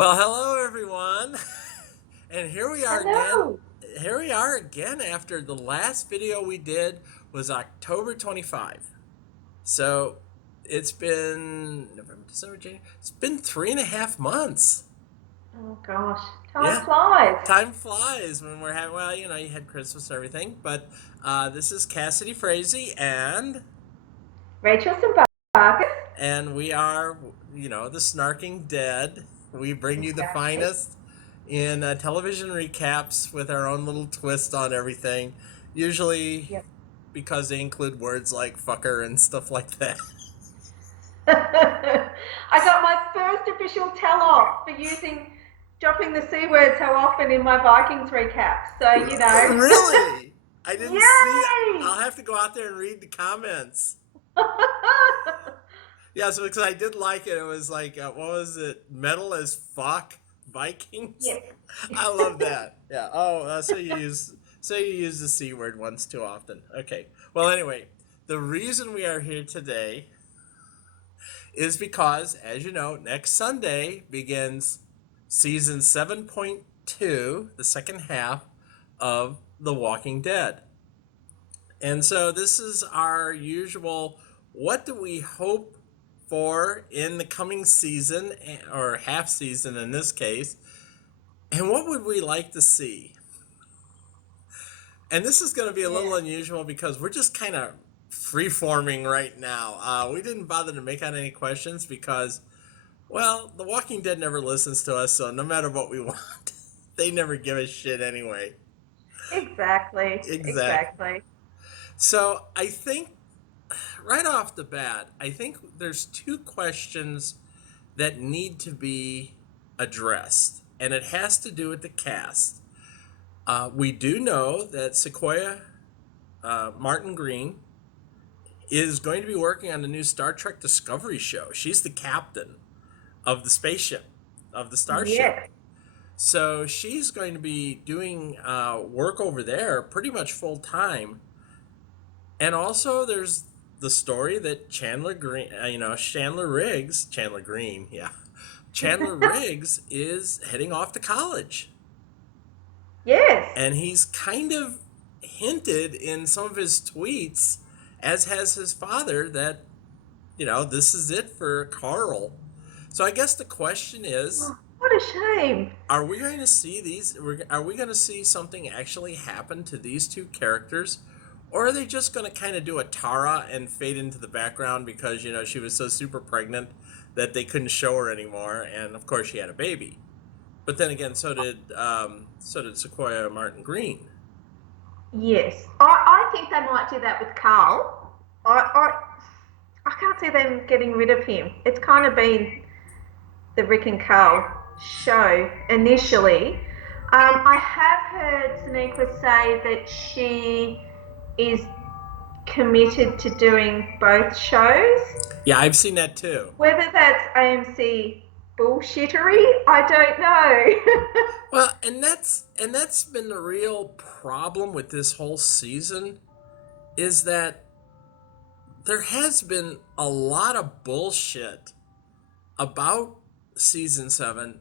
Well, hello everyone. And here we are again. Hello. Here we are again after the last video we did was October 25. So it's been November, December, January. It's been 3.5 months. Oh gosh, time Yeah. flies. Time flies when we're having, well, you had Christmas and everything, but this is Cassidy Frazee Rachel Barker. and we are, the Snarking Dead. We bring you the Exactly. finest in television recaps with our own little twist on everything. Usually Yep. because they include words like fucker and stuff like that. I got my first official tell off for dropping the C word so often in my Vikings recap. So Really? I didn't see. Yay! I'll have to go out there and read the comments. Yeah, so because I did like it. It was like, what was it? Metal as fuck Vikings. Yes. I love that. Yeah. Oh, so you use the c word once too often. Okay. Well, anyway, the reason we are here today is because, as you know, next Sunday begins season 7.2, the second half of The Walking Dead. And so this is our usual what do we hope for in the coming season, or half season in this case, and what would we like to see? And this is going to be a little Yeah. unusual because we're just kind of free forming right now. We didn't bother to make out any questions because, well, The Walking Dead never listens to us, so no matter what we want, they never give a shit anyway. Exactly. Exactly. Exactly. So I think right off the bat, I think there's two questions that need to be addressed, and it has to do with the cast. We do know that Sequoia Martin Green is going to be working on the new Star Trek Discovery show. She's the captain of the spaceship, of the starship. Yes. So she's going to be doing work over there pretty much full time. And also, there's the story that Chandler Green, yeah, Chandler Riggs is heading off to college. Yes. And he's kind of hinted in some of his tweets, as has his father, that, this is it for Carl. So I guess the question is, Oh, what a shame. are we going to see these? Are we going to see something actually happen to these two characters? Or are they just going to kind of do a Tara and fade into the background because, she was so super pregnant that they couldn't show her anymore? And of course, she had a baby. But then again, so did Sequoia Martin Green. Yes, I think they might do that with Carl. I can't see them getting rid of him. It's kind of been the Rick and Carl show initially. I have heard Sonequa say that she is committed to doing both shows. Yeah, I've seen that too. Whether that's AMC bullshittery, I don't know. Well, and that's been the real problem with this whole season, is that there has been a lot of bullshit about season 7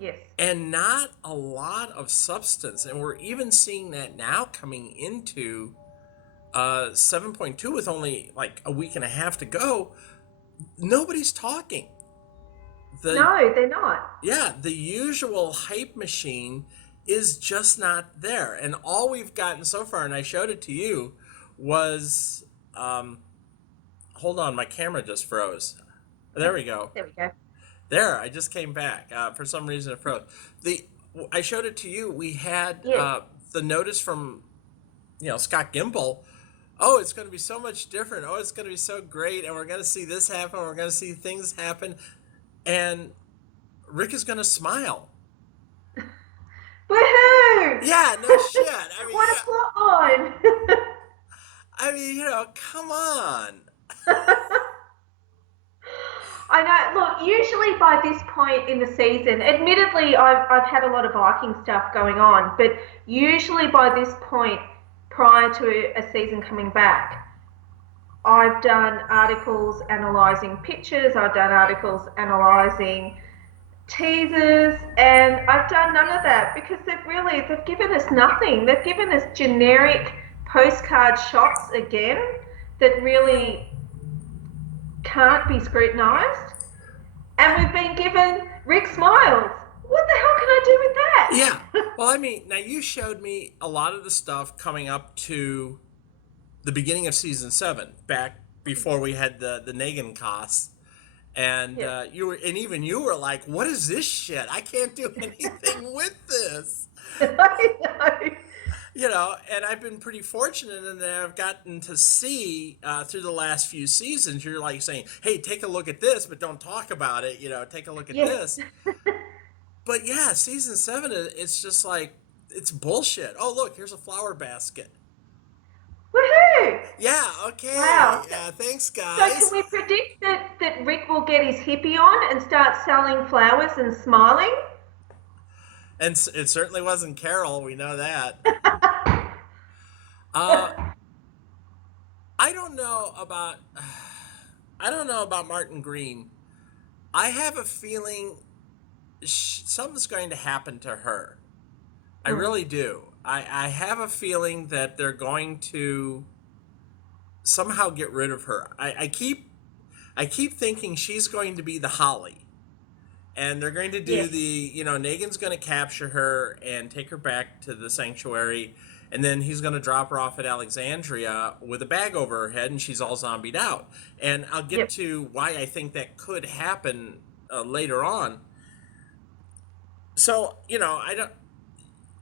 Yes. and not a lot of substance. And we're even seeing that now coming into 7.2 with only like a week and a half to go. Nobody's talking. The No, they're not. Yeah, the usual hype machine is just not there. And all we've gotten so far, and I showed it to you, was hold on, my camera just froze. There we go. There we go. There, I just came back. For some reason, it froze. The I showed it to you. We had Yes. the notice from Scott Gimple. Oh, it's going to be so much different. Oh, it's going to be so great, and we're going to see this happen. We're going to see things happen, and Rick is going to smile. Woohoo! Yeah, no shit. I mean, What a plot line! come on. I know. Look, usually by this point in the season, admittedly, I've had a lot of Viking stuff going on, but usually by this point, prior to a season coming back, I've done articles analysing pictures, I've done articles analysing teasers, and I've done none of that because they've given us nothing. They've given us generic postcard shots again that really can't be scrutinised. And we've been given Rick Smiles. What the hell can I do with Yeah. that? Well, I mean, now you showed me a lot of the stuff coming up to the beginning of season 7, back before we had the Negan costs. And Yeah. even you were like, "What is this shit? I can't do anything with this." I know. And I've been pretty fortunate in that I've gotten to see through the last few seasons. You're like saying, "Hey, take a look at this, but don't talk about it." Take a look at Yes. this. But yeah, season 7, it's just like it's bullshit. Oh, look, here's a flower basket. Woohoo! Yeah, okay. Wow. Thanks, So can guys. we predict that Rick will get his hippie on and start selling flowers and smiling? And it certainly wasn't Carol. We know that. Uh, I don't know about. I don't know about Martin Green. I have a feeling something's going to happen to her. I really do. I have a feeling that they're going to somehow get rid of her. I keep thinking she's going to be the Holly. And they're going to do Yes. Negan's going to capture her and take her back to the sanctuary, and then he's going to drop her off at Alexandria with a bag over her head, and she's all zombied out. And I'll get Yep. to why I think that could happen later on. So, I don't.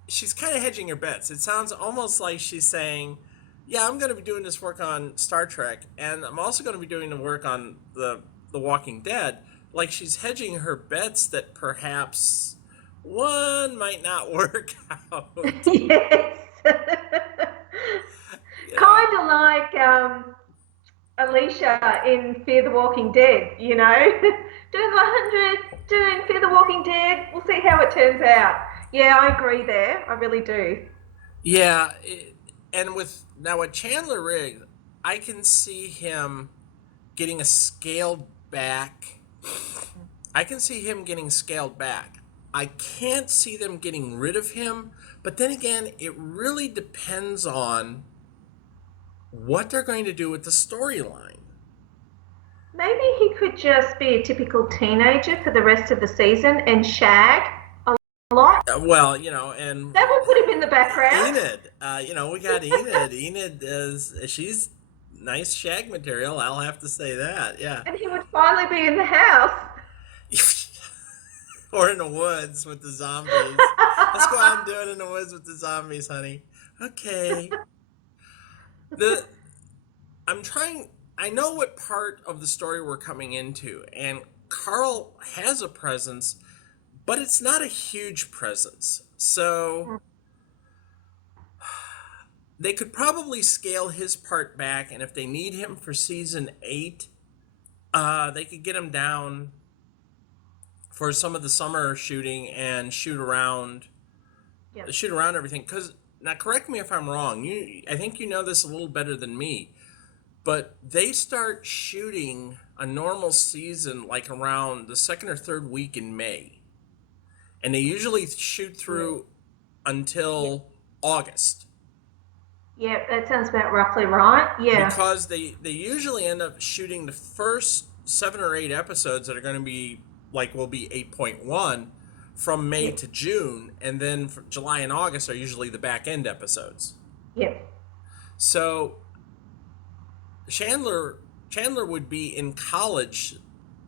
She's kind of hedging her bets. It sounds almost like she's saying, "Yeah, I'm going to be doing this work on Star Trek, and I'm also going to be doing the work on the Walking Dead." Like she's hedging her bets that perhaps one might not work out. Yes. You know, Kind of like Alicia in Fear the Walking Dead, doing the 100, doing Fear the Walking Dead. We'll see how it turns out. Yeah, I agree there. I really do. yeah, and with Chandler Riggs, I can see him getting a scaled back. I can see him getting scaled back. I can't see them getting rid of him, but then again, it really depends on what they're going to do with the storyline. Maybe he could just be a typical teenager for the rest of the season and shag a lot. Well, and That will put him in the background. Enid, we got Enid. Enid she's nice shag material. I'll have to say that. Yeah, And he would finally be in the house. or in the woods with the zombies. Let's go out and do it in the woods with the zombies, honey. Okay. The I'm trying. I know what part of the story we're coming into, and Carl has a presence, but it's not a huge presence. So they could probably scale his part back, and if they need him for season 8, they could get him down for some of the summer shooting and shoot around Yep. everything. Because now, correct me if I'm wrong. I think you know this a little better than me, but they start shooting a normal season like around the second or third week in May, and they usually shoot through until August. Yeah, that sounds about roughly right. Yeah. Because they usually end up shooting the first 7 or 8 episodes that are going to be will be 8.1 from May Yep. to June, and then for July and August are usually the back end episodes. Yep. So Chandler would be in college.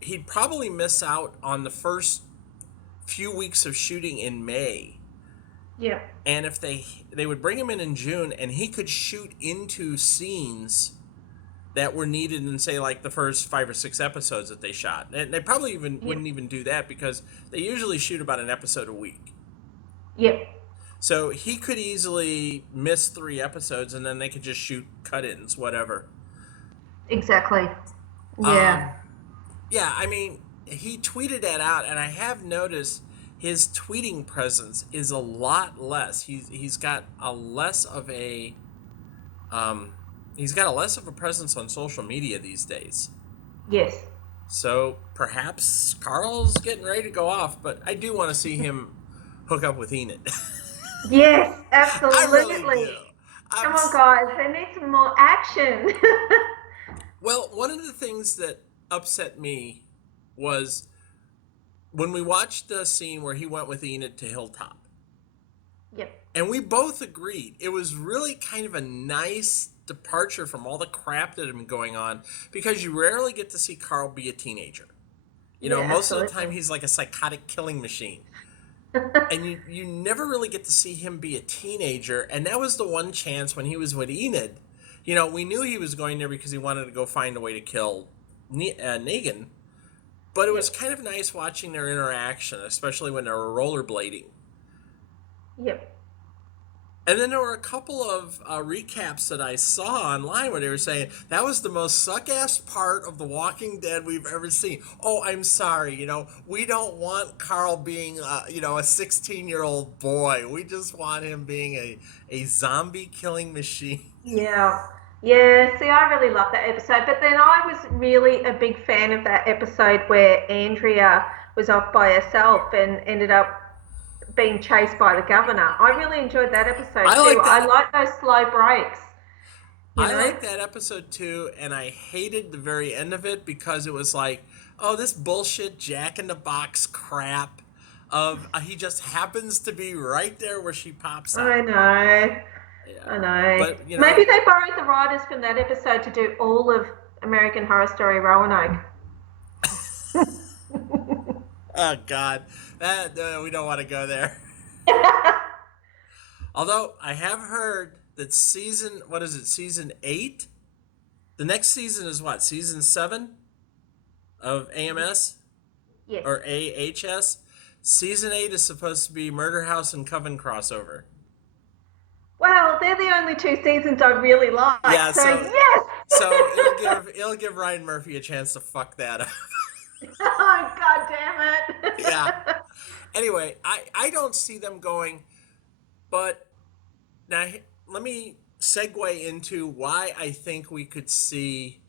He'd probably miss out on the first few weeks of shooting in May. Yep. And if they would bring him in June, and he could shoot into scenes that were needed in, say, like the first 5 or 6 episodes that they shot. And they probably wouldn't even do that because they usually shoot about an episode a week. Yep. So he could easily miss 3 episodes, and then they could just shoot cut-ins, whatever. Exactly. Yeah. Yeah, I mean, he tweeted that out, and I have noticed his tweeting presence is a lot less. He's got a less of a presence on social media these days. Yes. So perhaps Carl's getting ready to go off, but I do want to see him hook up with Enid. Yes, I really do. absolutely. I'm Come on, s- guys. They need some more action. well, one of the things that upset me was when we watched the scene where he went with Enid to Hilltop. Yep. And we both agreed it was really kind of a nice departure from all the crap that had been going on because you rarely get to see Carl be a teenager. You know, Yeah, most of the time absolutely. he's like a psychotic killing machine. And you never really get to see him be a teenager. And that was the one chance when he was with Enid. You know, we knew he was going there because he wanted to go find a way to kill Negan. But it was Yep. kind of nice watching their interaction, especially when they were rollerblading. Yep. And then there were a couple of recaps that I saw online where they were saying that was the most suck ass part of The Walking Dead we've ever seen. Oh, I'm sorry. You know, we don't want Carl being, a 16-year-old boy. We just want him being a zombie killing machine. Yeah. Yeah, see, I really loved that episode. But then I was really a big fan of that episode where Andrea was off by herself and ended up being chased by the governor. I really enjoyed that episode I too. like I that. like those slow breaks, you I know? like that episode too, and I hated the very end of it because it was like, oh, this bullshit Jack in the Box crap of he just happens to be right there where she pops I out. know. Yeah. I know. But, Maybe they borrowed the writers from that episode to do all of American Horror Story Roanoke. oh God, that we don't want to go there. Although I have heard that what is it, season 8? The next season is what, season 7 of AMS Yes. or AHS? Season 8 is supposed to be Murder House and Coven crossover. Well, they're the only two seasons I really like. Yeah, So so yes. it'll give Ryan Murphy a chance to fuck that up. Oh God damn yeah. it. Anyway, I don't see them going, but now let me segue into um, why I think we could see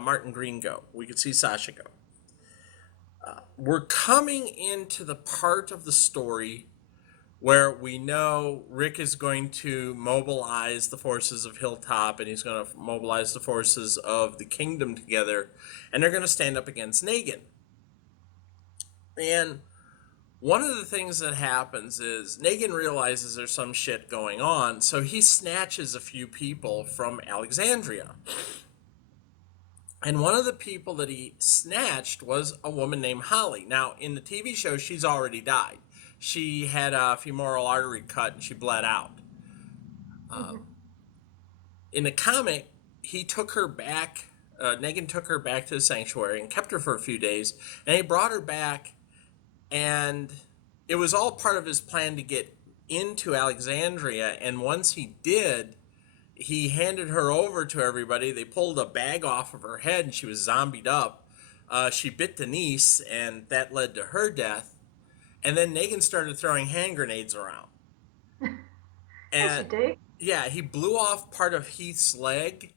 Martin Green go. We could see Sasha go. We're coming into the part of the story where we know Rick is going to mobilize the forces of Hilltop and he's going to mobilize the forces of the Kingdom together, and they're going to stand up against Negan. And one of the things that happens is Negan realizes there's some shit going on, so he snatches a few people from Alexandria. And one of the people that he snatched was a woman named Holly. Now, in the TV show, she's already died. She had a femoral artery cut and she bled out. In the comic, he took her back. Negan took her back to the sanctuary and kept her for a few days. And he brought her back, and it was all part of his plan to get into Alexandria. And once he did, he handed her over to everybody. They pulled a bag off of her head, and she was zombied up. She bit Denise, and that led to her death. And then Negan started throwing hand grenades around. As you And do. yeah, he blew off part of Heath's leg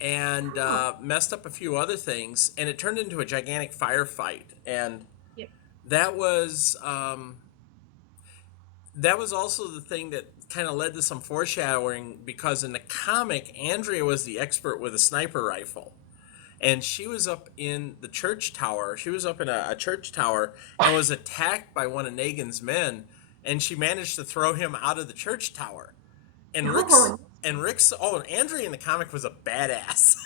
and Oh. messed up a few other things, and it turned into a gigantic firefight. And Yep. that was that was also the thing that kind of led to some foreshadowing, because in the comic, Andrea was the expert with a sniper rifle. And she was up in the church tower. She was up in a church tower and was attacked by one of Negan's men. And she managed to throw him out of the church tower. And Oh, Andrea in the comic was a badass.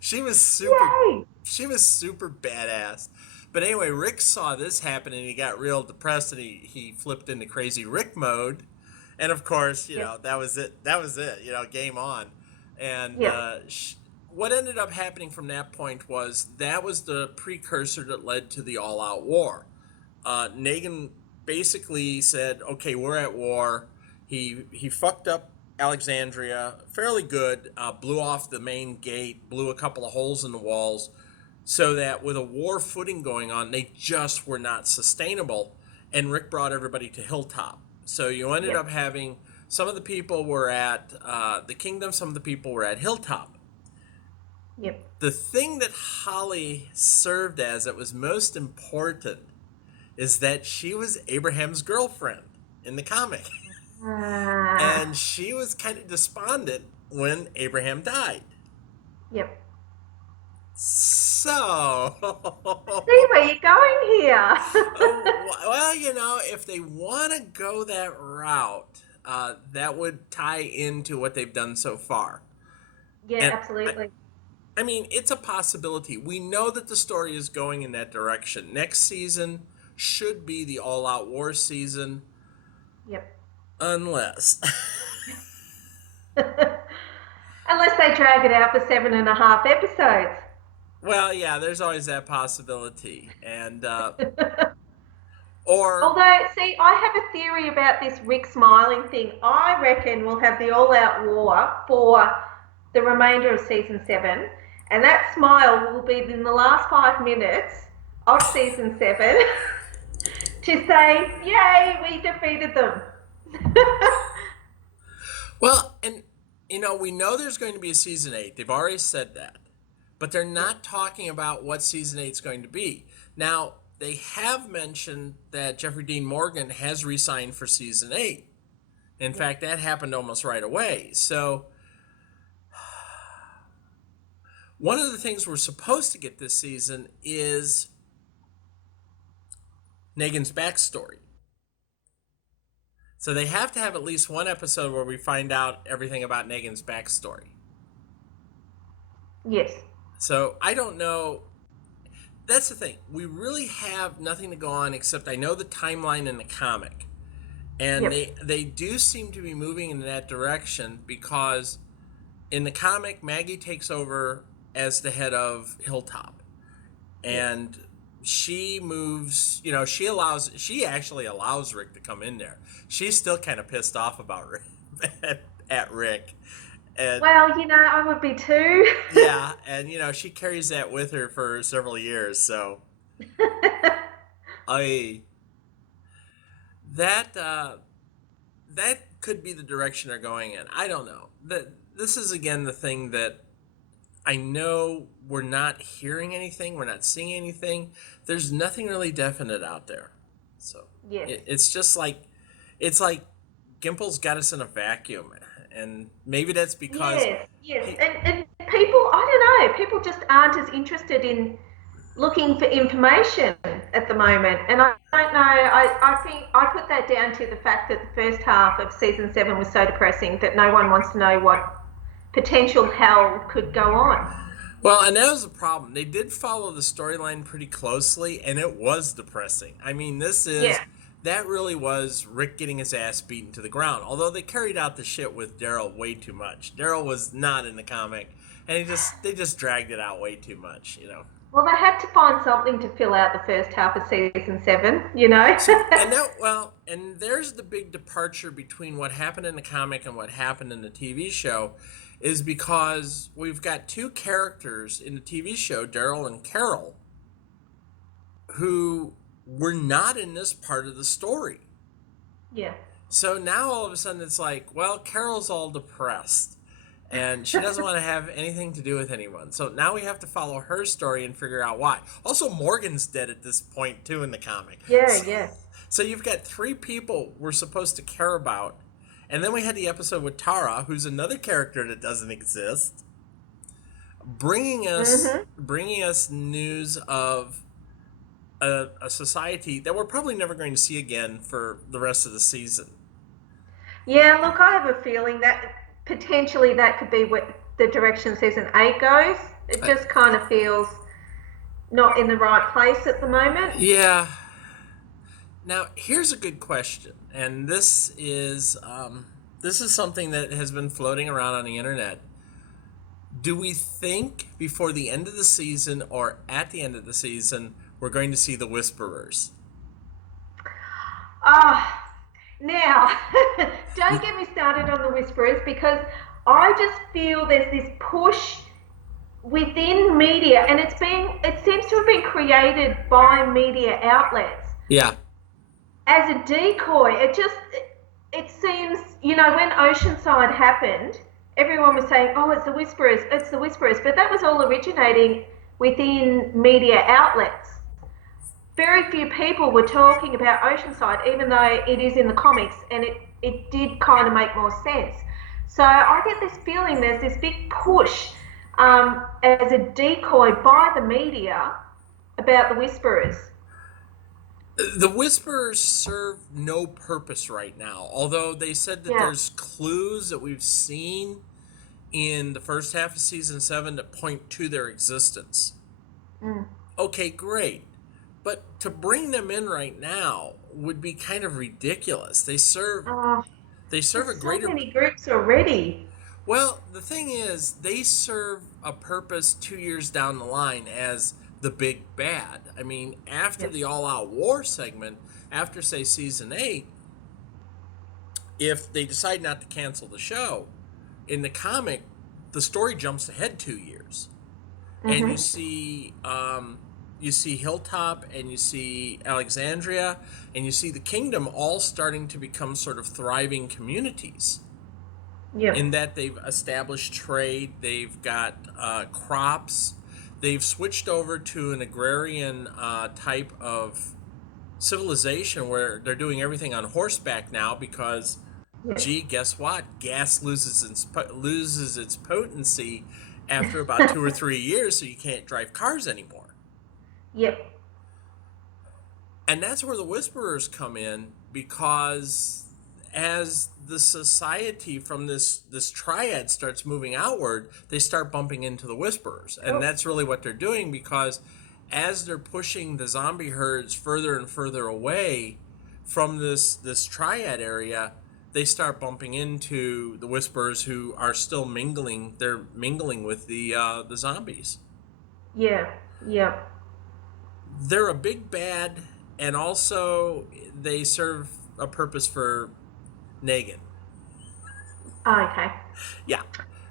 she was super, yay. she was super badass. But anyway, Rick saw this happen and he got real depressed and he flipped into crazy Rick mode. And of course, Yep. that was it. That was it. Game on. And Yep. what ended up happening from that point was that was the precursor that led to the all-out war. Negan basically said, "Okay, we're at war." He fucked up Alexandria fairly good. Blew off the main gate, blew a couple of holes in the walls, so that with a war footing going on, they just were not sustainable. And Rick brought everybody to Hilltop. So you ended Yep. up having some of the people were at the Kingdom, some of the people were at Hilltop. Yep. The thing that Holly served as that was most important is that she was Abraham's girlfriend in the comic. Ah. And she was kind of despondent when Abraham died. Yep. So, See where you're going here. well, if they want to go that route, that would tie into what they've done so far. Yeah, And absolutely. I mean, it's a possibility. We know that the story is going in that direction. Next season should be the all-out war season, Yep. unless. Unless they drag it out for 7.5 episodes. Well, yeah, there's always that possibility, and or Although, see, I have a theory about this Rick smiling thing. I reckon we'll have the all-out war for the remainder of season 7, and that smile will be in the last 5 minutes of season 7 to say, "Yay, we defeated them." well, and we know there's going to be a season 8. They've already said that, but they're not talking about what season 8 is going to be. Now, they have mentioned that Jeffrey Dean Morgan has re-signed for season 8. In fact, that happened almost right away. So, one of the things we're supposed to get this season is Negans' backstory. So they have to have at least one episode where we find out everything about Negans' backstory. Yes. So I don't know. That's the thing. We really have nothing to go on except I know the timeline in the comic. And they do seem to be moving in that direction because in the comic, Maggie takes over as the head of Hilltop. And she moves, she actually allows Rick to come in there. She's still kind of pissed off about Rick, at Rick. And, well, I would be too. yeah, and she carries that with her for several years. So, that could be the direction they're going in. I don't know. This is again the thing that I know we're not hearing anything, we're not seeing anything. There's nothing really definite out there. So it's just like Gimple's got us in a vacuum, and maybe that's because and people, I don't know, people just aren't as interested in looking for information at the moment, and I don't know. I think I put that down to the fact that the first half of season 7 was so depressing that no one wants to know what potential hell could go on. Well, and that was the problem. They did follow the storyline pretty closely, and it was depressing. I mean, that really was Rick getting his ass beaten to the ground. Although they carried out the shit with Daryl way too much. Daryl was not in the comic, and they just dragged it out way too much. Well, they had to find something to fill out the first half of season 7. And there's the big departure between what happened in the comic and what happened in the TV show. Is because we've got two characters in the TV show, Daryl and Carol, who were not in this part of the story. Yeah. So now all of a sudden it's like, well, Carol's all depressed and she doesn't want to have anything to do with anyone. So now we have to follow her story and figure out why. Also, Morgan's dead at this point too in the comic. Yeah. So you've got 3 people we're supposed to care about. And then we had the episode with Tara, who's another character that doesn't exist, bringing us news of a society that we're probably never going to see again for the rest of the season. Yeah, look, I have a feeling that potentially that could be what the direction season 8 goes. It just kind of feels not in the right place at the moment. Yeah. Now, here's a good question, and this is something that has been floating around on the internet. Do we think before the end of the season or at the end of the season we're going to see the Whisperers? Now, don't get me started on the Whisperers because I just feel there's this push within media, and it seems to have been created by media outlets. Yeah. As a decoy, it seems, when Oceanside happened, everyone was saying, "Oh, it's the Whisperers, it's the Whisperers," but that was all originating within media outlets. Very few people were talking about Oceanside, even though it is in the comics, and it did kind of make more sense. So I get this feeling there's this big push as a decoy by the media about the Whisperers. The Whisperers serve no purpose right now, although they said that Yeah. there's clues that we've seen in the first half of season 7 that point to their existence. Mm. Okay, great. But to bring them in right now would be kind of ridiculous. Oh, They serve a there's so greater. many groups already. Well, the thing is, they serve a purpose 2 years down the line as the big bad. I mean, after Yep. the all out war segment, after, say, season 8, if they decide not to cancel the show, in the comic, the story jumps ahead 2 years. And Hmm. you see Hilltop and you see Alexandria and you see the kingdom all starting to become sort of thriving communities in Yep. that they've established trade, they've got crops, they've switched over to an agrarian type of civilization where they're doing everything on horseback now because, Yep. gee, guess what? Gas loses its potency after about 2 or 3 years, so you can't drive cars anymore. Yep. And that's where the Whisperers come in because as the society from this triad starts moving outward, they start bumping into the Whisperers, and Oh, that's really what they're doing because as they're pushing the zombie herds further and further away from this triad area, they start bumping into the Whisperers who are still mingling. They're mingling with the zombies. yeah. Yep. They're a big bad, and also they serve a purpose for Negan. Okay. Yeah.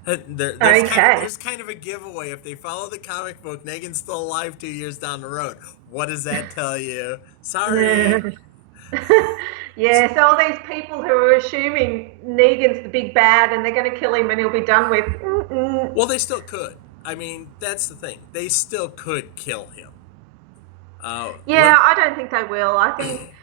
Okay. There's kind of a giveaway if they follow the comic book. Negan's still alive 2 years down the road. What does that tell you? Sorry. Yeah, so all these people who are assuming Negan's the big bad and they're going to kill him and he'll be done with. Mm-mm. Well, they still could. I mean, that's the thing. They still could kill him. Yeah, What? I don't think they will. I think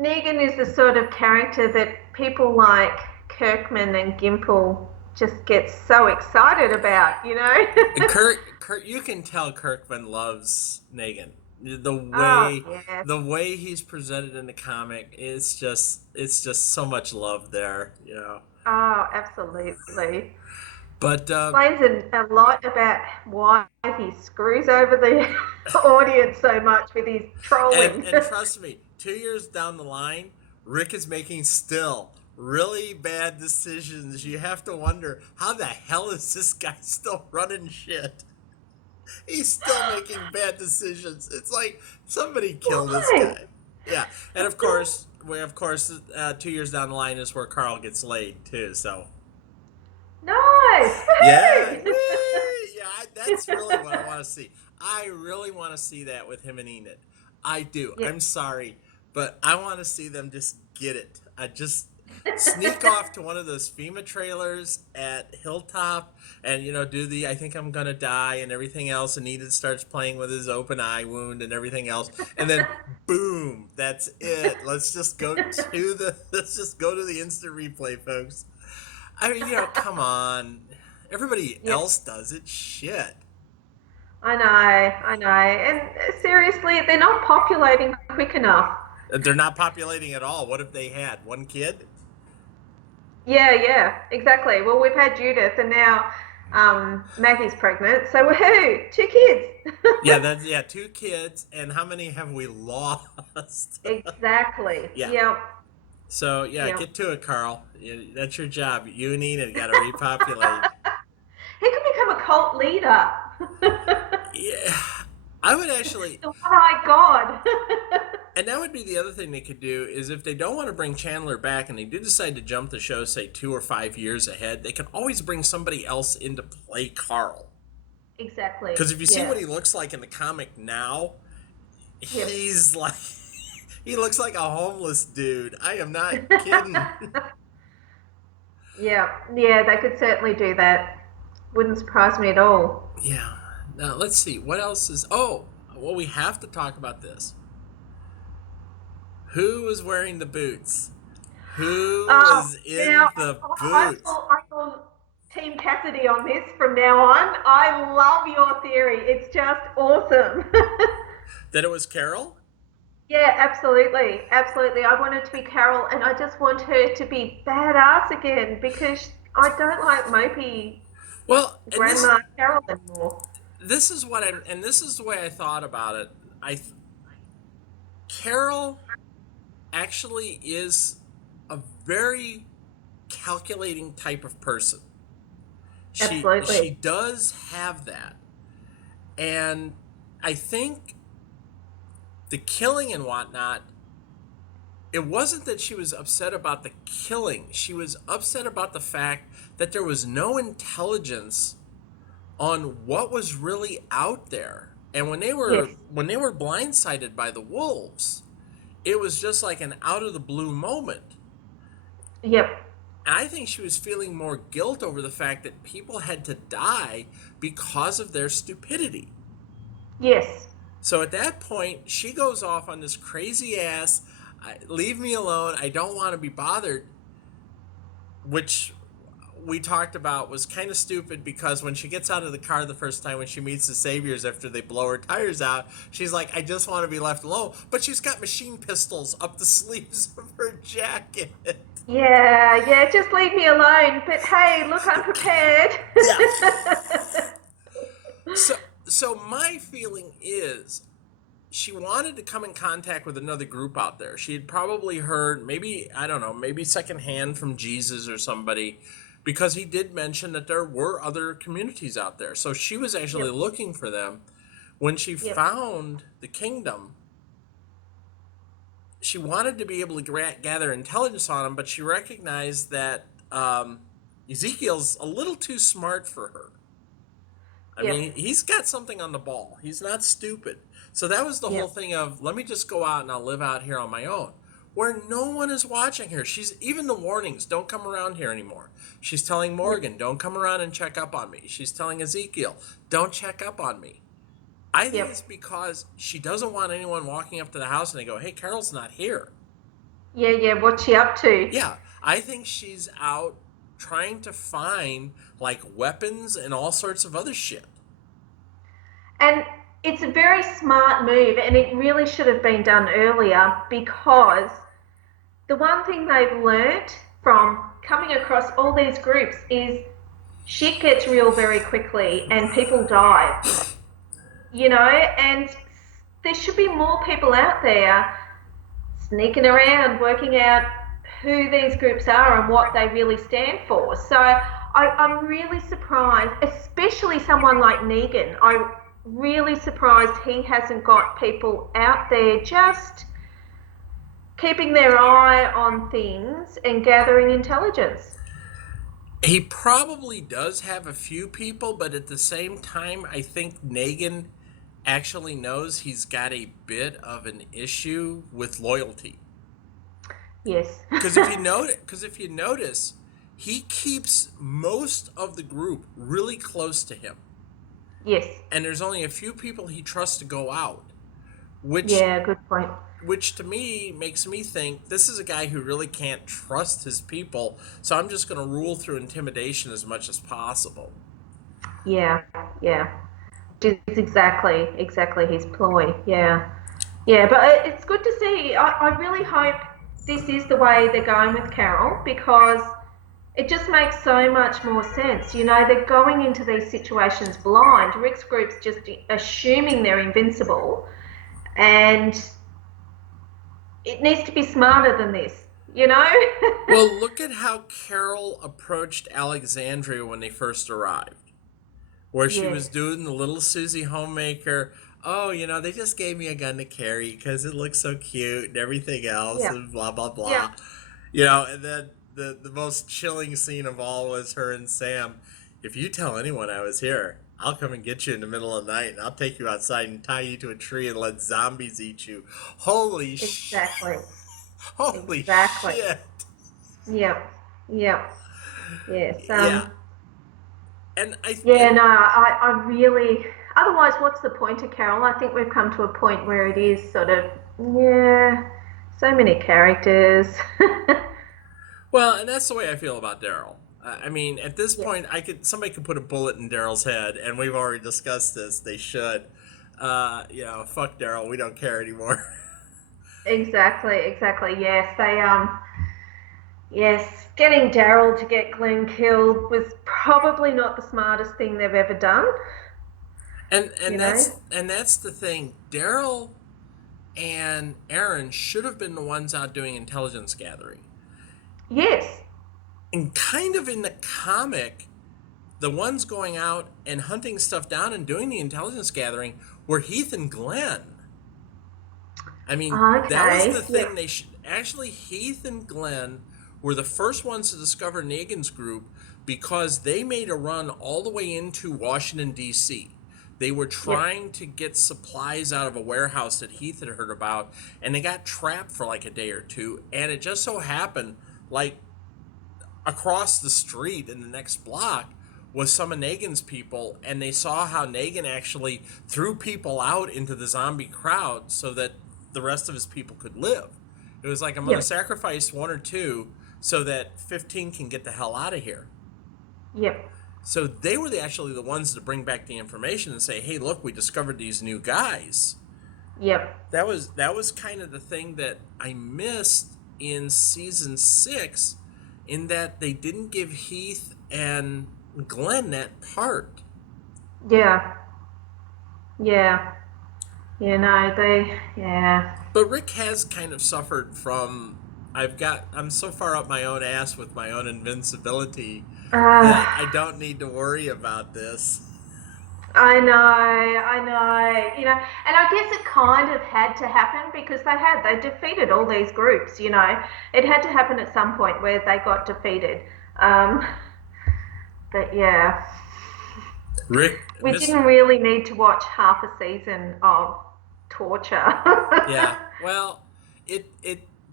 Negan is the sort of character that people like Kirkman and Gimple just get so excited about, you know? Kurt, you can tell Kirkman loves Negan. The Oh, way yeah. the way he's presented in the comic, it's just so much love there, you know. Oh, absolutely. But Explains a lot about why he screws over the audience so much with his and trolling. and trust me, 2 years down the line, Rick is making still really bad decisions. You have to wonder how the hell is this guy still running shit? He's still making bad decisions. It's like somebody kill this Why? guy. Yeah, and of course, 2 years down the line is where Carl gets laid too. So Nice. yeah, Woohoo! whee! Yeah, that's really what I want to see. I really want to see that with him and Enid. I do. Yep. I'm sorry, but I want to see them just get it. I just sneak off to one of those FEMA trailers at Hilltop and do the I think I'm gonna die and everything else, and Enid starts playing with his open eye wound and everything else, and then boom, that's it. Let's just go to the instant replay, folks. I mean, come on. Everybody Yep. else does it. Shit. I know, I know. And seriously, they're not populating quick enough. They're not populating at all. What if they had one kid? Yeah, yeah, exactly. Well, we've had Judith and now Maggie's pregnant. So woohoo, two kids. Yeah, two kids, and how many have we lost? Exactly. Yeah. Yep. So yeah, Yep. get to it, Carl. That's your job. You and Enid got to repopulate. He could become a cult leader. Yeah, I would actually, The one-eyed god. and that would be the other thing they could do is if they don't want to bring Chandler back and they do decide to jump the show, say 2 or 5 years ahead, they can always bring somebody else in to play Carl. Exactly. Because if you see Yeah. what he looks like in the comic now, Yep. he's like, he looks like a homeless dude. I am not kidding. Yeah, yeah, they could certainly do that. Wouldn't surprise me at all. Yeah. Now let's see what else is. Oh, well, we have to talk about this. Who was wearing the boots? Who Oh, was now in the I boots? call, I call Team Cassidy on this from now on. I love your theory. It's just awesome. That it was Carol? Yeah, absolutely. Absolutely. I want her to be Carol and I just want her to be badass again because I don't like mopey Well, and Grandma Carol anymore. this is what I and this is the way I thought about it. I Carol actually is a very calculating type of person. She Absolutely. does have that. And I think the killing and whatnot, it wasn't that she was upset about the killing. She was upset about the fact that there was no intelligence on what was really out there. And Yes. when they were blindsided by the wolves, it was just like an out of the blue moment. Yep. I think she was feeling more guilt over the fact that people had to die because of their stupidity. Yes. So at that point, she goes off on this crazy ass, leave me alone, I don't want to be bothered, which we talked about was kind of stupid because when she gets out of the car the first time when she meets the saviors after they blow her tires out, she's like, I just want to be left alone. But she's got machine pistols up the sleeves of her jacket. Yeah, yeah, just leave me alone. But hey, look, I'm prepared. Yeah. So so my feeling is she wanted to come in contact with another group out there. She had probably heard, maybe, I don't know, maybe secondhand from Jesus or somebody, because he did mention that there were other communities out there. So she was actually Yep, looking for them. When she yep, found the kingdom, she wanted to be able to gather intelligence on them, but she recognized that Ezekiel's a little too smart for her. I yep, mean, he's got something on the ball. He's not stupid. So that was the whole yep, thing of let me just go out and I'll live out here on my own, where no one is watching her. She's even the warnings don't come around here anymore. She's telling yep, Morgan, don't come around and check up on me. She's telling Ezekiel, don't check up on me. I think yep. it's because she doesn't want anyone walking up to the house and they go, hey, Carol's not here. Yeah, yeah, what's she up to? Yeah, I think she's out trying to find like weapons and all sorts of other shit. And it's a very smart move, and it really should have been done earlier because the one thing they've learnt from coming across all these groups is shit gets real very quickly and people die, and there should be more people out there sneaking around, working out who these groups are and what they really stand for. So I'm really surprised, especially someone like Negan. I'm really surprised he hasn't got people out there just keeping their eye on things and gathering intelligence. He probably does have a few people, but at the same time, I think Negan actually knows he's got a bit of an issue with loyalty. Yes. Because if you notice, he keeps most of the group really close to him, Yes. and there's only a few people he trusts to go out, which Yeah, good point. which to me makes me think this is a guy who really can't trust his people. So I'm just going to rule through intimidation as much as possible. Yeah, yeah. Which is exactly his ploy. Yeah. Yeah, but it's good to see. I really hope this is the way they're going with Carol because it just makes so much more sense. They're going into these situations blind. Rick's group's just assuming they're invincible, and it needs to be smarter than this. Well, look at how Carol approached Alexandria when they first arrived, where she was Yes. doing the little Susie homemaker. Oh, they just gave me a gun to carry because it looks so cute and everything else, Yeah. and blah, blah, Yeah. blah. And then the most chilling scene of all was her and Sam. If you tell anyone I was here, I'll come and get you in the middle of the night and I'll take you outside and tie you to a tree and let zombies eat you. Holy Exactly. holy Exactly. shit. Yep. Yep. Yes. Yeah, and Yeah, no, I really. Otherwise, what's the point of Carol? I think we've come to a point where it is sort of, yeah, so many characters. well, and that's the way I feel about Daryl. I mean, at this Yeah, point, somebody could put a bullet in Daryl's head, and we've already discussed this. They should. Fuck Daryl. We don't care anymore. exactly, exactly. Yes, yes, getting Daryl to get Glenn killed was probably not the smartest thing they've ever done. and You and know? that's the thing. Daryl and Aaron should have been the ones out doing intelligence gathering. Yes. And kind of in the comic, the ones going out and hunting stuff down and doing the intelligence gathering were Heath and Glenn. I mean, that was the Okay. Yeah. thing. They should actually, Heath and Glenn were the first ones to discover Negan's group because they made a run all the way into Washington D.C. They were Yep. trying to get supplies out of a warehouse that Heath had heard about, and they got trapped for like a day or two. And it just so happened, like across the street in the next block was some of Negan's people, and they saw how Negan actually threw people out into the zombie crowd so that the rest of his people could live. It was like, I'm going to Yep. sacrifice one or two so that 15 can get the hell out of here. Yep. So they were actually the ones to bring back the information and say, "Hey, look, we discovered these new guys." Yep. That was kind of the thing that I missed in season 6, in that they didn't give Heath and Glenn that part. Yeah. Yeah. Yeah. No, they. Yeah. But Rick has kind of suffered from, I'm so far up my own ass with my own invincibility that I Uh, don't need to worry about this. I know, and I guess it kind of had to happen because they defeated all these groups. It had to happen at some point where they got defeated. Um, but yeah, Rick, we Miss, didn't really need to watch half a season of torture. yeah. Well, it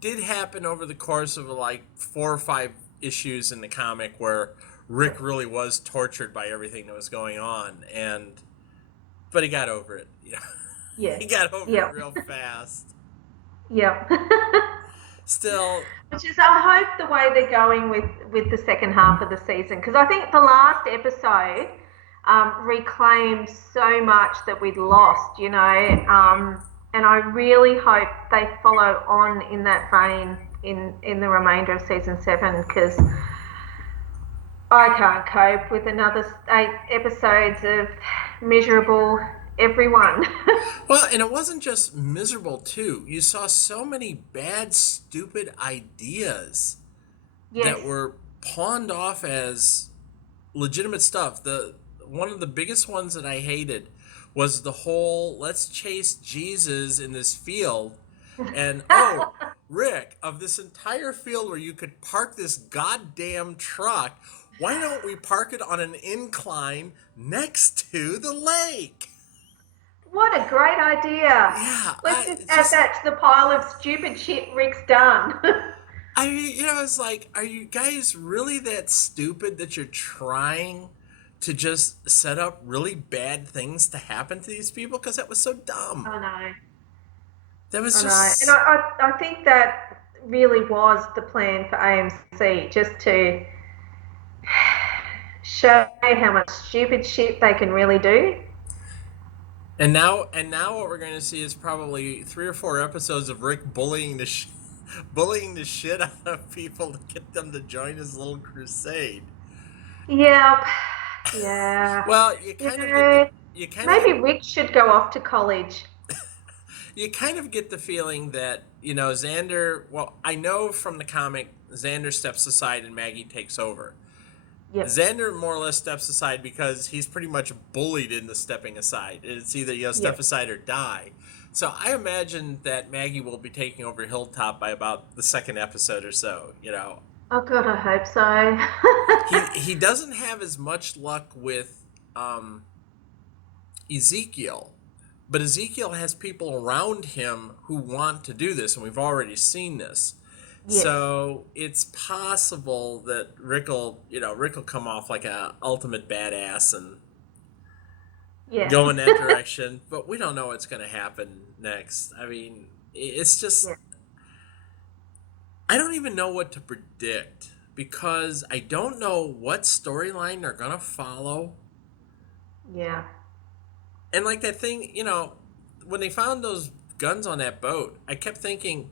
did happen over the course of like 4 or 5 issues in the comic where Yeah. Rick really was tortured by everything that was going on, and but he got over it. Yes. He got over it Yep. real fast. Yep. Still, Which is, I hope, the way they're going with the second half of the season, because I think the last episode reclaimed so much that we'd lost. And I really hope they follow on in that vein in the remainder of season 7, because I can't cope with another 8 episodes of miserable everyone. well, and it wasn't just miserable too. You saw so many bad, stupid ideas Yes. that were pawned off as legitimate stuff. The One of the biggest ones that I hated was the whole let's chase Jesus in this field, and oh, Rick, of this entire field where you could park this goddamn truck, why don't we park it on an incline next to the lake? What a great idea. Yeah, Let's I just add just that to the pile of stupid shit Rick's done. I mean, it's like, are you guys really that stupid that you're trying to just set up really bad things to happen to these people? Because that was so dumb. I know, That was I know. And just, I think that really was the plan for AMC, just to show how much stupid shit they can really do. and now what we're going to see is probably 3 or 4 episodes of Rick bullying the shit out of people to get them to join his little crusade. Yep. Yeah. Well, You know, maybe Rick should go off to college. you kind of get the feeling that Xander. Well, I know from the comic, Xander steps aside and Maggie takes over. Yep. Xander more or less steps aside because he's pretty much bullied into stepping aside. It's either step Yep. aside or die. So I imagine that Maggie will be taking over Hilltop by about the second episode or so. Oh God, I hope so. He doesn't have as much luck with um, Ezekiel, but Ezekiel has people around him who want to do this, and we've already seen this. Yes. So it's possible that Rick will come off like a ultimate badass and Yeah. go in that direction, but we don't know what's going to happen next. I mean, it's just Yeah. I don't even know what to predict because I don't know what storyline they're going to follow. Yeah. And like that thing, when they found those guns on that boat, I kept thinking,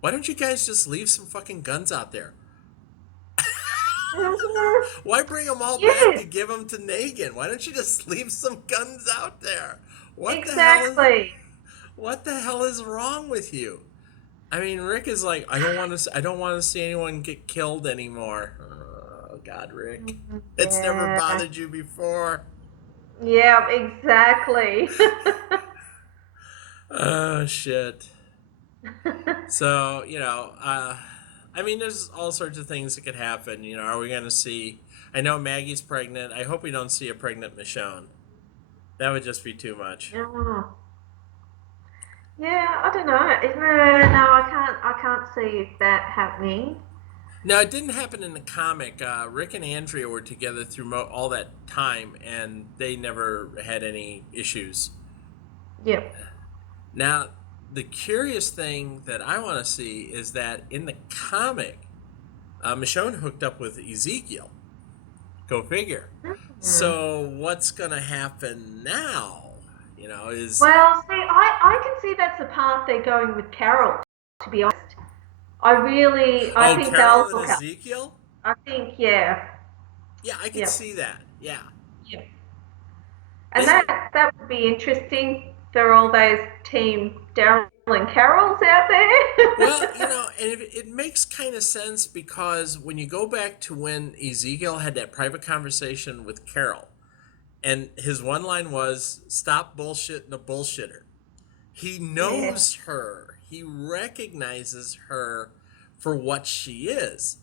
why don't you guys just leave some fucking guns out there? Why bring them all back to Yes. give them to Negan? Why don't you just leave some guns out there? What the hell is Exactly. what the hell is wrong with you? I mean, Rick is like, I don't want to see anyone get killed anymore. Oh God, Rick, it's never Yeah. bothered you before. Yeah, exactly. Oh shit. So I mean, there's all sorts of things that could happen. Are we going to see? I know Maggie's pregnant. I hope we don't see a pregnant Michonne. That would just be too much. Oh. Yeah, I don't know. No, I can't see that happening. Now, it didn't happen in the comic. Rick and Andrea were together through all that time, and they never had any issues. Yep. Now, the curious thing that I want to see is that in the comic, Michonne hooked up with Ezekiel. Go figure. Mm. So, what's going to happen now? Is. Well, see, I can see that's the path they're going with Carol, to be honest. I Oh, think they'll Carol and hook up. Ezekiel? I think, yeah. Yeah, I could Yeah. see that. Yeah. Yeah. And They. that would be interesting for all those team Daryl and Carols out there. Well, and it makes kind of sense because when you go back to when Ezekiel had that private conversation with Carol, and his one line was, "Stop bullshitting a bullshitter." He Yeah. knows her. He recognizes her for what she is.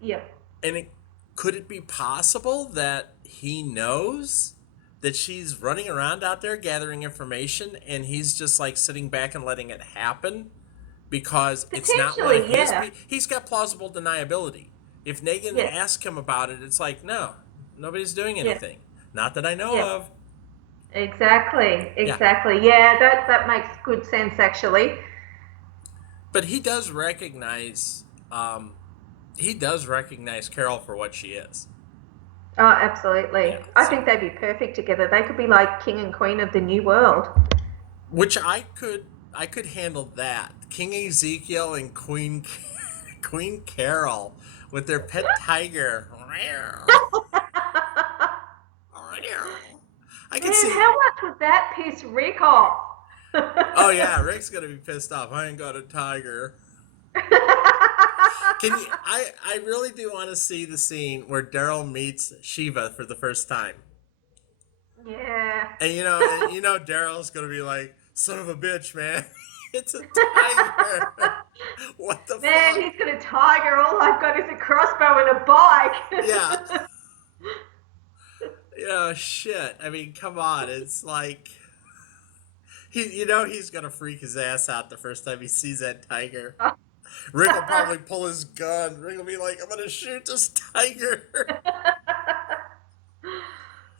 Yeah. And could it be possible that he knows that she's running around out there gathering information and he's just like sitting back and letting it happen because it's not one of Potentially, his yeah. people? He's got plausible deniability. If Negan Yeah. asks him about it, it's like, no, nobody's doing Yeah. anything. Not that I know Yeah. of. Exactly. Yeah. Exactly. Yeah, that makes good sense actually. But um, he does recognize Carol for what she is. Oh, absolutely. Yeah. I So, think they'd be perfect together. They could be like king and queen of the new world. which I could handle that. King Ezekiel and Queen Queen Carol with their pet tiger. I could Man, see. how much would that piss Rick off? Oh yeah, Rick's gonna be pissed off. I ain't got a tiger. Can you? I really do want to see the scene where Daryl meets Shiva for the first time, Yeah. and Daryl's gonna be like, "Son of a bitch, man, it's a tiger." What the Man, fuck? he's got a tiger. All I've got is a crossbow and a Yeah, bike. shit. I mean, come on. It's like he's gonna freak his ass out the first time he sees that tiger. Rick will probably pull his gun. Rick will be like, "I'm gonna shoot this tiger."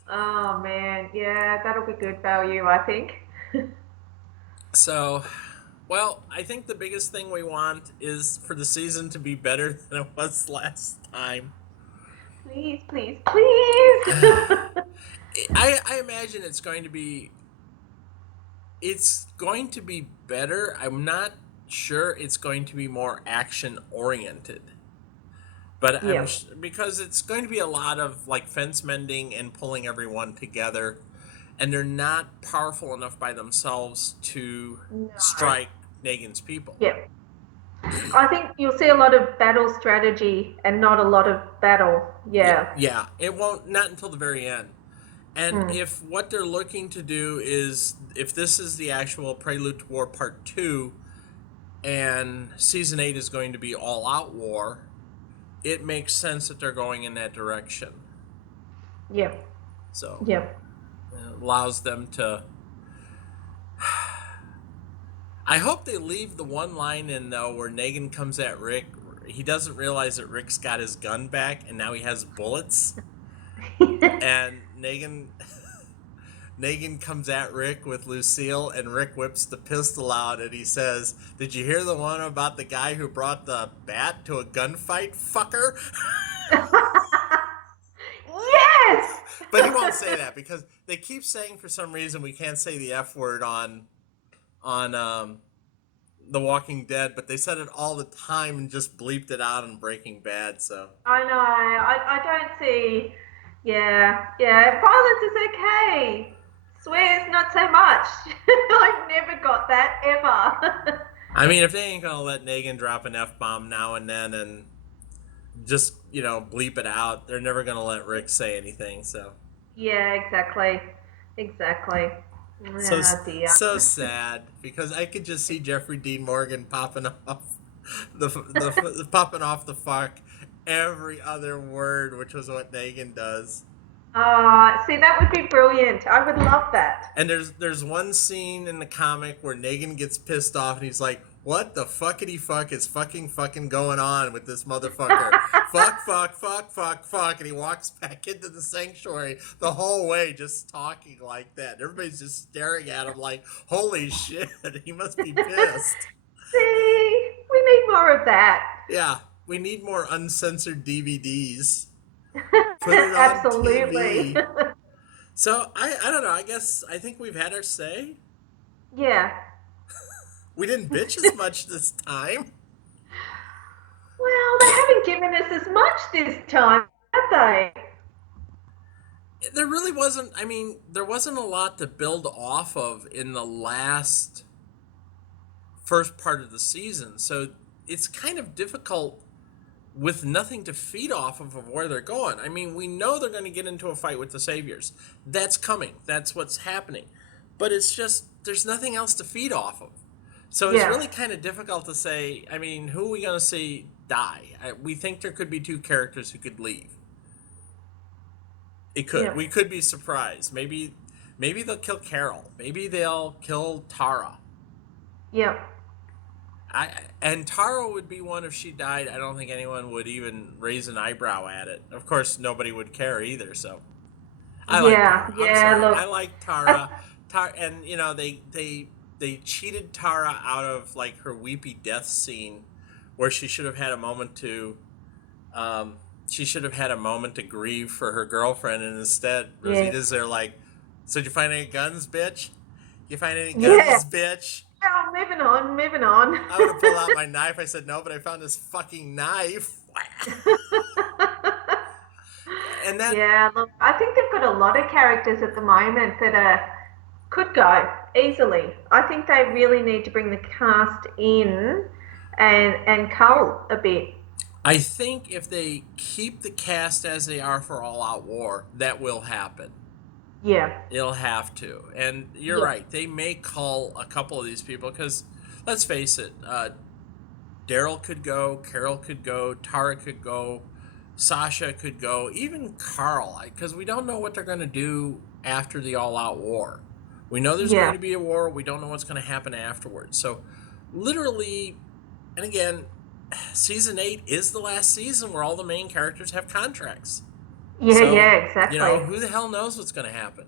Oh man, yeah, that'll be good value, I think. So, well, I think the biggest thing we want is for the season to be better than it was last time. Please, please, please. I imagine it's going to be better. I'm not sure it's going to be more action oriented. But Yeah. because it's going to be a lot of like fence mending and pulling everyone together, and they're not powerful enough by themselves to No. strike Negan's people. Yeah. I think you'll see a lot of battle strategy and not a lot of battle. Yeah, Yeah. yeah, it won't not until the very end. And Mm. if what they're looking to do is if this is the actual Prelude to War Part 2 and season 8 is going to be all out war, it makes sense that they're going in that direction. Yeah. So, Yeah. it allows them to I hope they leave the one line in though where Negan comes at Rick he doesn't realize that Rick's got his gun back and now he has bullets. And Negan comes at Rick with Lucille, and Rick whips the pistol out and he says, "Did you hear the one about the guy who brought the bat to a gunfight, fucker?" Yes! But he won't say that because they keep saying for some reason we can't say the F word on The Walking Dead, but they said it all the time and just bleeped it out on Breaking Bad, so. I know. I don't see. Yeah, yeah. Violence is okay. Swears not so much. I've never got that ever. I mean, if they ain't gonna let Negan drop an F-bomb now and then and just, bleep it out, they're never gonna let Rick say anything, so. Yeah, exactly. Exactly. So, Oh dear. so sad, because I could just see Jeffrey Dean Morgan popping off popping off the fuck every other word, which was what Negan does. See, that would be brilliant. I would love that. And there's one scene in the comic where Negan gets pissed off and he's like, "What the fuckity fuck is fucking going on with this motherfucker? Fuck, fuck, fuck, fuck, fuck." And he walks back into the sanctuary the whole way just talking like that. Everybody's just staring at him like, holy shit, he must be pissed. See, we need more of that. Yeah, we need more uncensored DVDs. Put it on Absolutely. TV. So, I don't know, I think we've had our say. Yeah. We didn't bitch as much this time. Well, they haven't given us as much this time, have they? There really wasn't, there wasn't a lot to build off of in the last first part of the season. So it's kind of difficult with nothing to feed off of where they're going. We know they're going to get into a fight with the Saviors. That's coming. That's what's happening. But it's just, there's nothing else to feed off of. So it's really kind of difficult to say, who are we going to see die? We think there could be two characters who could leave. It could. Yeah. We could be surprised. Maybe they'll kill Carol. Maybe they'll kill Tara. Yeah. And Tara would be one if she died. I don't think anyone would even raise an eyebrow at it. Of course, nobody would care either. So, I like Tara. Look, I like Tara. Tara, and they cheated Tara out of like her weepy death scene, where she should have had a moment to, grieve for her girlfriend, and instead Rosita's there like, "So did you find any guns, bitch? You find any guns, bitch?" Oh, moving on. I would have pulled out my knife. I said, "No, but I found this fucking knife." And that. Yeah, look, I think they've got a lot of characters at the moment that could go easily. I think they really need to bring the cast in and cull a bit. I think if they keep the cast as they are for All Out War, that will happen. Yeah. It'll have to. And you're right. They may cull a couple of these people because, let's face it, Daryl could go, Carol could go, Tara could go, Sasha could go, even Carl, because we don't know what they're going to do after the All Out War. We know there's going to be a war. We don't know what's going to happen afterwards. So, literally, and again, season 8 is the last season where all the main characters have contracts. Yeah, exactly. Who the hell knows what's going to happen?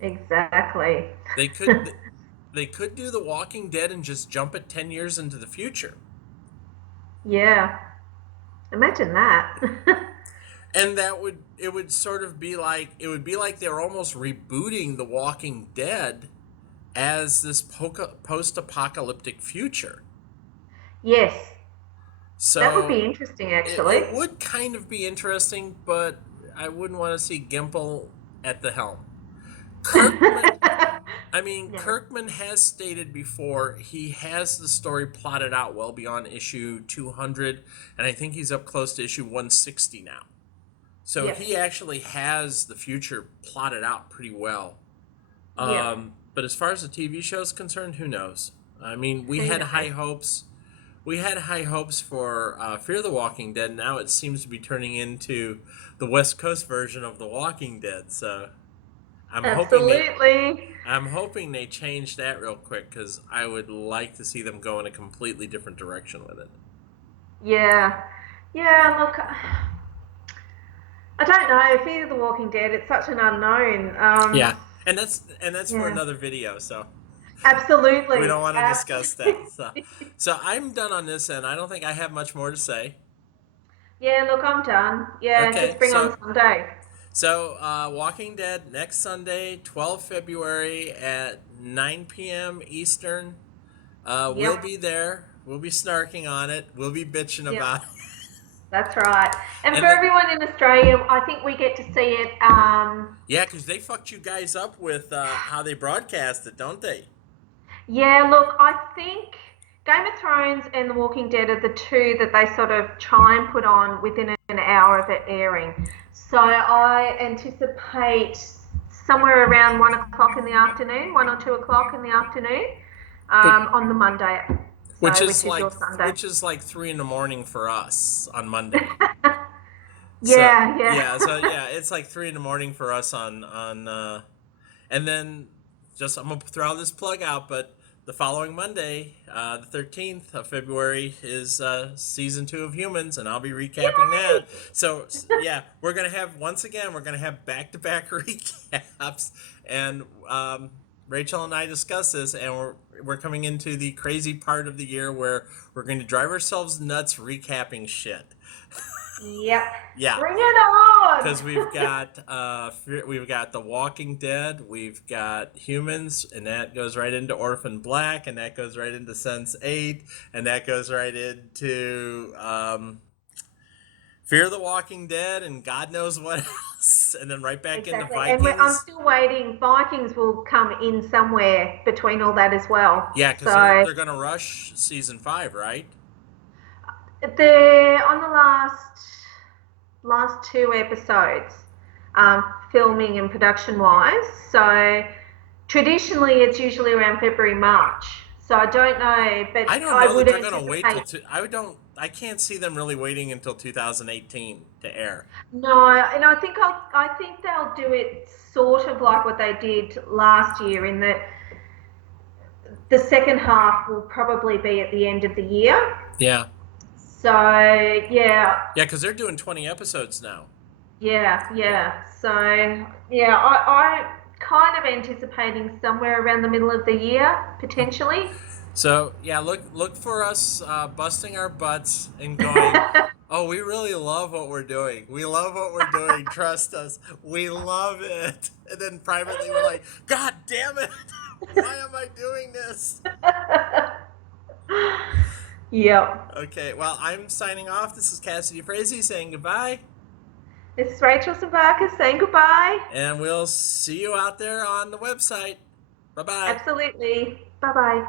Exactly. They could do The Walking Dead and just jump it 10 years into the future. Yeah. Imagine that. And it would sort of be like, they're almost rebooting The Walking Dead as this post-apocalyptic future. Yes. So that would be interesting, actually. It would kind of be interesting, but I wouldn't want to see Gimple at the helm. Kirkman has stated before he has the story plotted out well beyond issue 200, and I think he's up close to issue 160 now. So he actually has the future plotted out pretty well. But as far as the TV show is concerned, who knows? We had high hopes. We had high hopes for Fear the Walking Dead. Now it seems to be turning into the West Coast version of The Walking Dead. So I'm hoping they change that real quick, because I would like to see them go in a completely different direction with it. Yeah. Yeah, look, I don't know. Fear the Walking Dead, it's such an unknown. Yeah, and that's for Yeah. another video. So we Absolutely. don't want to discuss that. Absolutely. So I'm done on this end. I don't think I have much more to say. Yeah, look, I'm done. Yeah, Okay, just bring so on Sunday. Walking Dead next Sunday, 12 February at 9 p.m. Eastern. We'll Yep. be there. We'll be snarking on it. We'll be bitching Yep. about it. That's right. And for And everyone in Australia, I think we get to see it. yeah, because they fucked you guys up with how they broadcast it, don't they? Yeah, look, I think Game of Thrones and The Walking Dead are the two that they sort of try and put on within an hour of it airing. So I anticipate somewhere around 1 o'clock in the afternoon, 1 or 2 o'clock in the afternoon, Which, on the Monday. which So, is which is like your Sunday. which is like 3 in the morning for us on Monday. So Yeah, yeah. yeah, it's like 3 in the morning for us and then just I'm gonna throw this plug out, but the following Monday, the 13th of February, is season 2 of Humans, and I'll be recapping that. Yay! So yeah, we're gonna have back to back recaps, and Rachel and I discuss this, and we're coming into the crazy part of the year where we're going to drive ourselves nuts recapping shit. Yep. Yeah, Bring it on! because we've got The Walking Dead, we've got Humans, and that goes right into Orphan Black, and that goes right into Sense8, and that goes right into Fear the Walking Dead, and God knows what else, and then right back into Exactly. And I'm Vikings. still waiting. Vikings will come in somewhere between all that as well. Yeah, because So they're gonna rush season 5, right? they're on the last two episodes, filming and production wise. So traditionally, it's usually around February, March. So I don't know, but I don't I know that would they're gonna wait till anticipate. I can't see them really waiting until 2018 to air. No, and I think they'll do it sort of like what they did last year, in that the second half will probably be at the end of the year. Yeah. So yeah, Yeah, because they're doing 20 episodes now. Yeah. yeah. So yeah, I kind of anticipating somewhere around the middle of the year potentially. So yeah, look for us busting our butts and going. Oh, we really love what we're doing. We love what we're doing. Trust us. We love it. And then privately, we're like, God damn it! Why am I doing this? Yep. Okay, well, I'm signing off. This is Cassidy Frazee saying goodbye. This is Rachel Sabaka saying goodbye. And we'll see you out there on the website. Bye bye. Absolutely. Bye bye.